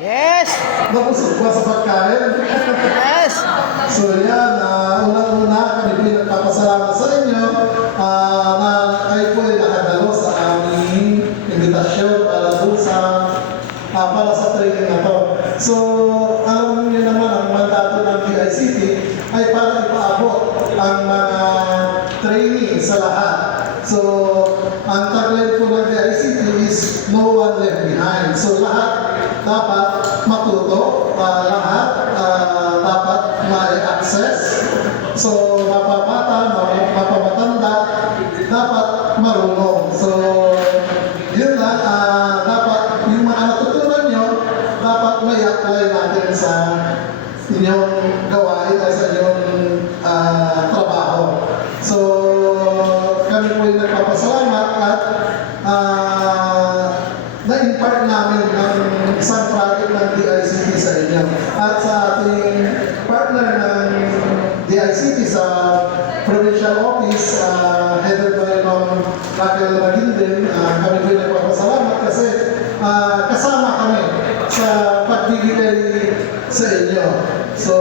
Yes! Nabusog ba sa pagkain? Yes! So yan, unang-una kami po nagpapasalamat sa inyo na kayo po ay nakadalo sa aming invitasyon para sa training na to. So, alam niyo naman ang mandato ng DICT ay para ipaabot ang mga training sa lahat. So, ang tagline po ng DICT is no one left behind. So, lahat dapat matuto, lahat dapat ma-access. So, mapabata, mapamatanda, dapat marunong. So, yun lang, dapat yung mga natutunan nyo, dapat may apply natin sa inyong gawain o sa inyong trabaho. So, kami po yung nagpapasalamat at na-impart namin ang isang project ng DICT sa inyo. At sa ating partner ng DICT sa provincial office, headed by Ma'am Raquel Magindin, kami po nagpapasalamat kasi kasama kami sa pagbibigay sa inyo. So,